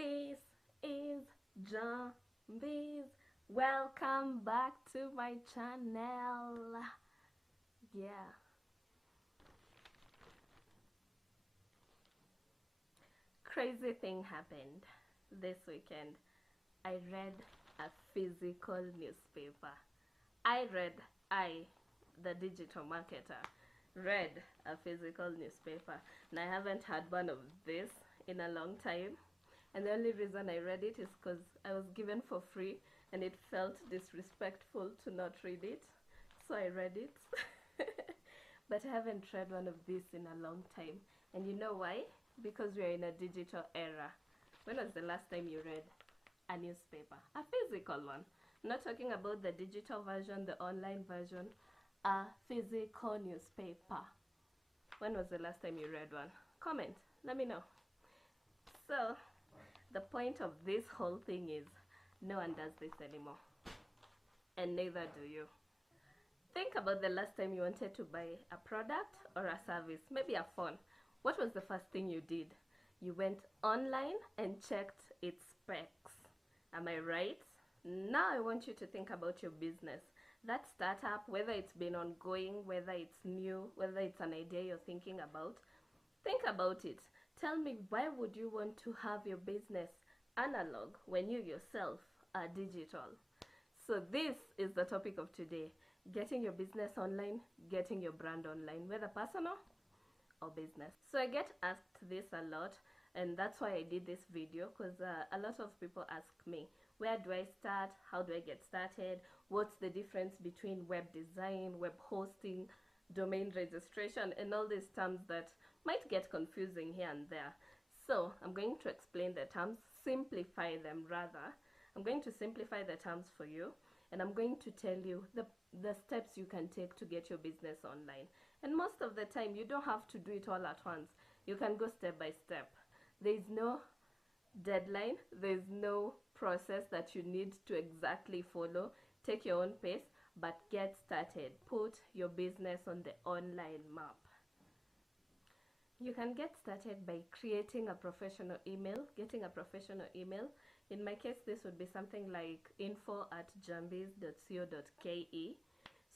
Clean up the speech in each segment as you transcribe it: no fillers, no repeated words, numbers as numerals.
This is Njambiz. Welcome back to my channel. Yeah. Crazy thing happened this weekend. I read a physical newspaper. I, the digital marketer, read a physical newspaper. And I haven't had one of this in a long time. And the only reason I read it is because I was given for free and it felt disrespectful to not read it. So I read it. But I haven't read one of these in a long time. And you know why? Because we're in a digital era. When was the last time you read a newspaper? A physical one. I'm not talking about the digital version, the online version. A physical newspaper. When was the last time you read one? Comment. Let me know. So, the point of this whole thing is no one does this anymore. And neither do you. Think about the last time you wanted to buy a product or a service, maybe a phone. What was the first thing you did? You went online and checked its specs. Am I right? Now I want you to think about your business. That startup, whether it's been ongoing, whether it's new, whether it's an idea you're thinking about, think about it. Tell me, why would you want to have your business analog when you yourself are digital? So this is the topic of today. Getting your business online, getting your brand online, whether personal or business. So I get asked this a lot, and that's why I did this video, because a lot of people ask me, where do I start? How do I get started? What's the difference between web design, web hosting, domain registration, and all these terms that might get confusing here and there. So I'm going to explain the terms, simplify them rather. I'm going to simplify the terms for you, and I'm going to tell you the steps you can take to get your business online. And most of the time, you don't have to do it all at once. You can go step by step. There is no deadline. There is no process that you need to exactly follow. Take your own pace, but get started. Put your business on the online map. You can get started by creating a professional email, getting a professional email. In my case, this would be something like info@njambiz.co.ke.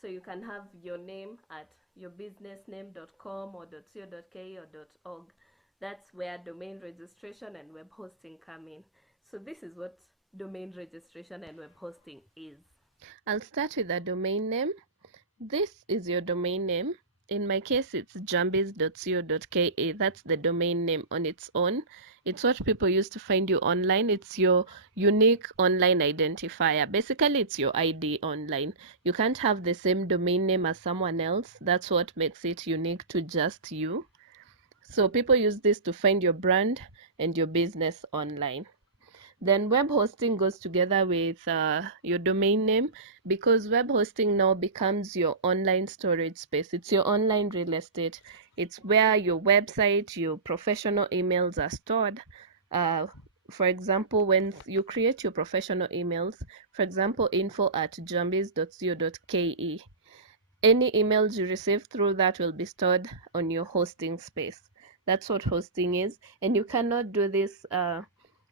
So you can have your name at yourbusinessname.com or .co.ke or .org. That's where domain registration and web hosting come in. So this is what domain registration and web hosting is. I'll start with a domain name. This is your domain name. In my case, it's njambiz.co.ke. That's the domain name on its own. It's what people use to find you online. It's your unique online identifier. Basically, it's your ID online. You can't have the same domain name as someone else. That's what makes it unique to just you. So people use this to find your brand and your business online. Then web hosting goes together with your domain name, because web hosting now becomes your online storage space. It's your online real estate. It's where your website, your professional emails are stored. For example, when you create your professional emails, for example, info@njambiz.co.ke, any emails you receive through that will be stored on your hosting space. That's what hosting is, and you cannot do this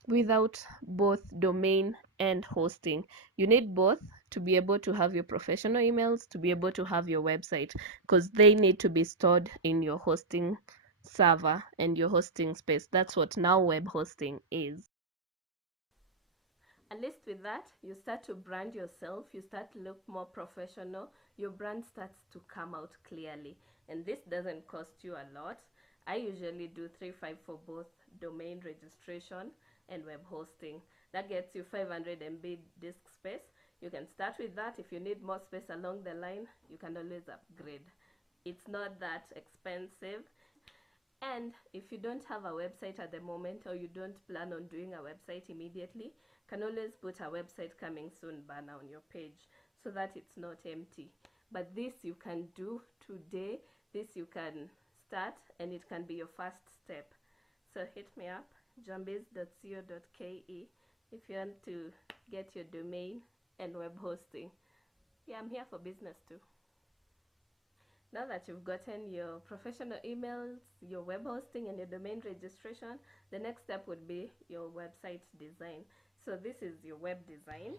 without both domain and hosting. You need both to be able to have your professional emails, to be able to have your website, because they need to be stored in your hosting server and your hosting space. That's what now web hosting is. At least with that, you start to brand yourself, you start to look more professional, your brand starts to come out clearly. And this doesn't cost you a lot. I usually do 3-5 for both domain registration and web hosting. That gets you 500 MB disk space. You can start with that. If you need more space along the line, you can always upgrade. It's not that expensive. And if you don't have a website at the moment, or you don't plan on doing a website immediately, can always put a website coming soon banner on your page so that it's not empty. But this you can do today. This you can start, and it can be your first step. So hit me up, njambiz.co.ke, if you want to get your domain and web hosting. Yeah, I'm here for business too. Now that you've gotten your professional emails, your web hosting, and your domain registration, the next step would be your website design. So this is your web design.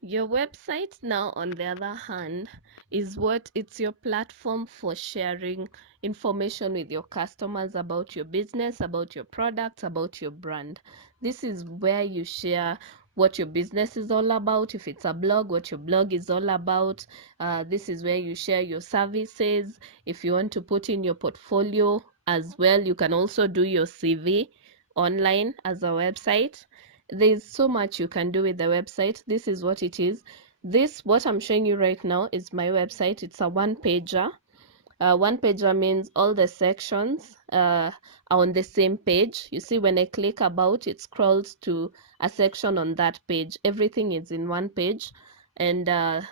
Your website now, on the other hand, is what it's your platform for sharing information with your customers about your business, about your products, about your brand. This is where you share what your business is all about. If it's a blog, what your blog is all about. This is where you share your services. If you want to put in your portfolio as well, you can also do your CV online as a website. There's so much you can do with the website. This is what it is. This, what I'm showing you right now, is my website. It's a one pager. One pager means all the sections are on the same page. You see, when I click about, it scrolls to a section on that page. Everything is in one page. And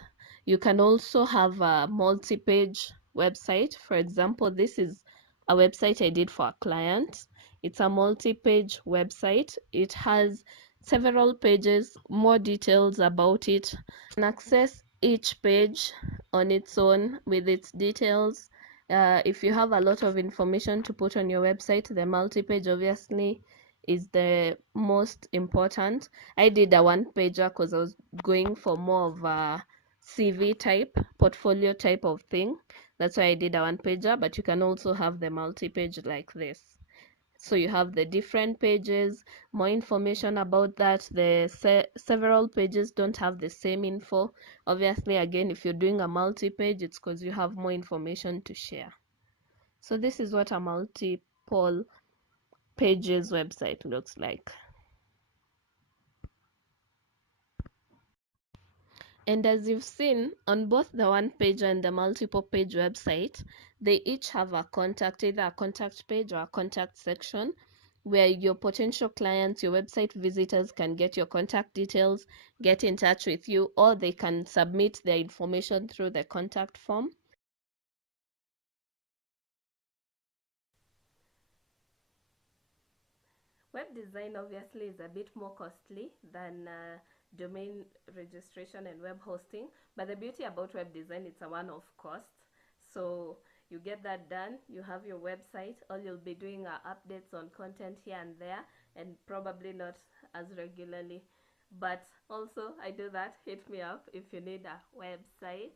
you can also have a multi-page website. For example, this is a website I did for a client. It's a multi-page website. It has several pages, more details about it. You can access each page on its own with its details. If you have a lot of information to put on your website, the multi-page obviously is the most important. I did a one pager because I was going for more of a CV type, portfolio type of thing. That's why I did a one pager, but you can also have the multi-page like this. So you have the different pages, more information about that. The several pages don't have the same info. Obviously, again, if you're doing a multi-page, it's because you have more information to share. So this is what a multiple pages website looks like. And as you've seen, on both the one page and the multiple page website, they each have a contact, either a contact page or a contact section, where your potential clients, your website visitors can get your contact details, get in touch with you, or they can submit their information through the contact form. Web design obviously is a bit more costly than domain registration and web hosting, but the beauty about web design, it's a one-off cost. So you get that done, you have your website. All you'll be doing are updates on content here and there, and probably not as regularly. But also, I do that. Hit me up if you need a website.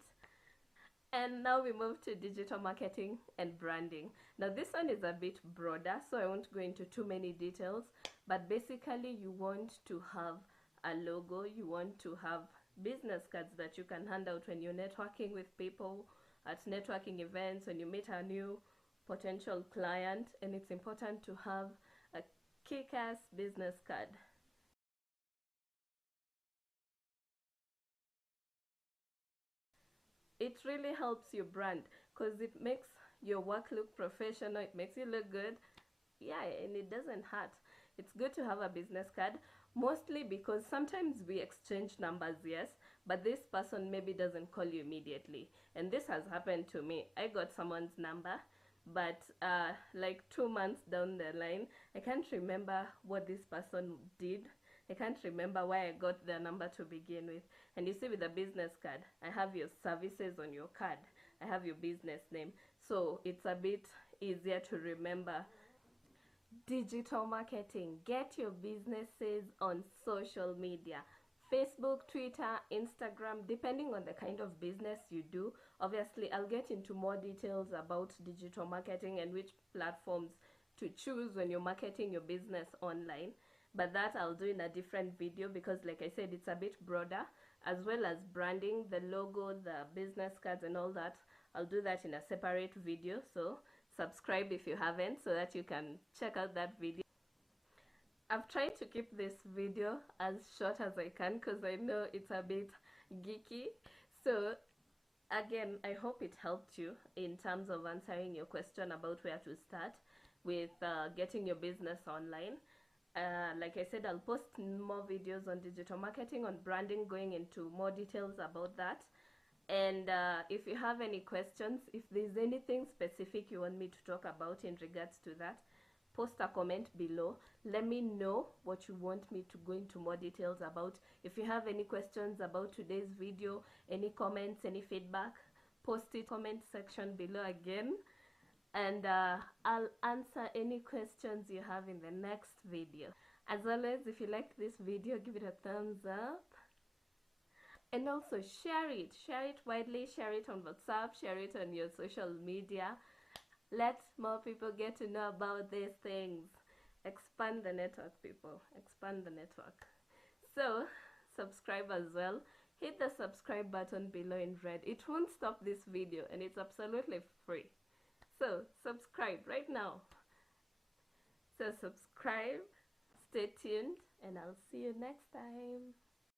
And now we move to digital marketing and branding. Now this one is a bit broader, so I won't go into too many details, but basically you want to have a logo, you want to have business cards that you can hand out when you're networking with people at networking events, when you meet a new potential client, and it's important to have a kick-ass business card. It really helps your brand because it makes your work look professional, it makes you look good. Yeah, and it doesn't hurt. It's good to have a business card, mostly because sometimes we exchange numbers, yes, but this person maybe doesn't call you immediately. And this has happened to me. I got someone's number, but like 2 months down the line, I can't remember what this person did. I can't remember why I got their number to begin with. And you see, with a business card, I have your services on your card, I have your business name, so it's a bit easier to remember. Digital marketing. Get your businesses on social media. Facebook, Twitter, Instagram, depending on the kind of business you do. Obviously, I'll get into more details about digital marketing and which platforms to choose when you're marketing your business online. But that I'll do in a different video because, like I said, it's a bit broader, as well as branding, the logo, the business cards, and all that. I'll do that in a separate video. So subscribe if you haven't so that you can check out that video. I've tried to keep this video as short as I can because I know it's a bit geeky. So again, I hope it helped you in terms of answering your question about where to start with getting your business online. Like I said, I'll post more videos on digital marketing, on branding, going into more details about that. And if you have any questions, if there's anything specific you want me to talk about in regards to that, post a comment below. Let me know what you want me to go into more details about. If you have any questions about today's video, any comments, any feedback, post it comment section below again, and I'll answer any questions you have in the next video. As always, if you like this video, give it a thumbs up, and also share it widely, share it on WhatsApp, share it on your social media. Let more people get to know about these things. Expand the network, people, expand the network. So subscribe as well. Hit the subscribe button below in red. It won't stop this video, and it's absolutely free. So subscribe right now. So subscribe, stay tuned, and I'll see you next time.